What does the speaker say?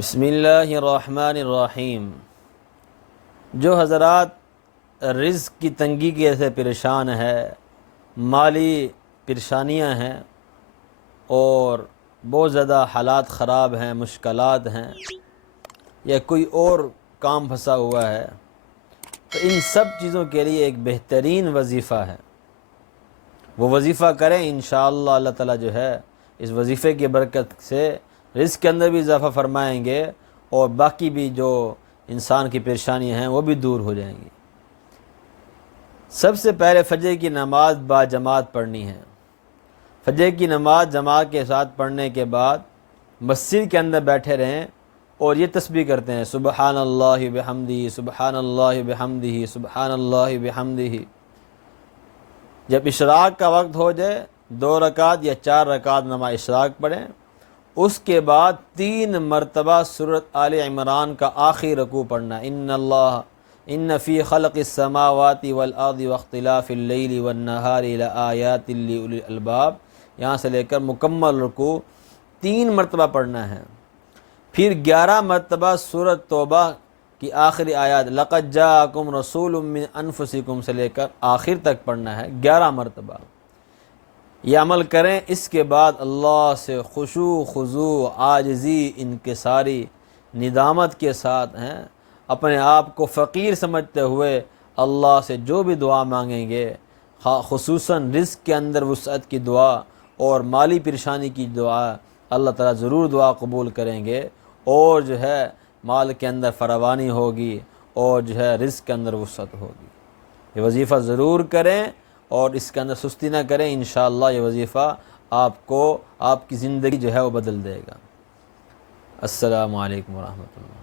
بسم اللہ الرحمن الرحیم۔ جو حضرات رزق کی تنگی کے سے پریشان ہے، مالی پریشانیاں ہیں اور بہت زیادہ حالات خراب ہیں، مشکلات ہیں یا کوئی اور کام پھنسا ہوا ہے، تو ان سب چیزوں کے لیے ایک بہترین وظیفہ ہے۔ وہ وظیفہ کریں، انشاءاللہ اللہ تعالیٰ جو ہے اس وظیفے کی برکت سے رزق کے اندر بھی اضافہ فرمائیں گے اور باقی بھی جو انسان کی پریشانیاں ہیں وہ بھی دور ہو جائیں گی۔ سب سے پہلے فجر کی نماز با جماعت پڑھنی ہے۔ فجر کی نماز جماعت کے ساتھ پڑھنے کے بعد مسجد کے اندر بیٹھے رہیں اور یہ تسبیح کرتے ہیں، سبحان اللہ بحمدہ، سبحان اللہ بحمدہ، سبحان اللہ بحمدہ۔ جب اشراق کا وقت ہو جائے 2 رکعت یا 4 رکعت نماز اشراق پڑھیں، اس کے بعد 3 مرتبہ سورۃ آل عمران کا آخری رکوع پڑھنا، ان فی خلق السماوات والارض واختلاف اللیل والنہار لآیات لأولی الالباب، یہاں سے لے کر مکمل رکوع 3 مرتبہ پڑھنا ہے۔ پھر 11 مرتبہ سورۃ توبہ کی آخری آیات لقد جاءکم رسول من انفسکم سے لے کر آخر تک پڑھنا ہے 11 مرتبہ۔ یہ عمل کریں، اس کے بعد اللہ سے خشوع خضوع عاجزی انکساری ندامت کے ساتھ اپنے آپ کو فقیر سمجھتے ہوئے اللہ سے جو بھی دعا مانگیں گے، خصوصاً رزق کے اندر وسعت کی دعا اور مالی پریشانی کی دعا، اللہ تعالیٰ ضرور دعا قبول کریں گے اور جو ہے مال کے اندر فراوانی ہوگی اور جو ہے رزق کے اندر وسعت ہوگی۔ یہ وظیفہ ضرور کریں اور اس کے اندر سستی نہ کریں، انشاءاللہ یہ وظیفہ آپ کو آپ کی زندگی جو ہے وہ بدل دے گا۔ السلام علیکم ورحمۃ اللہ۔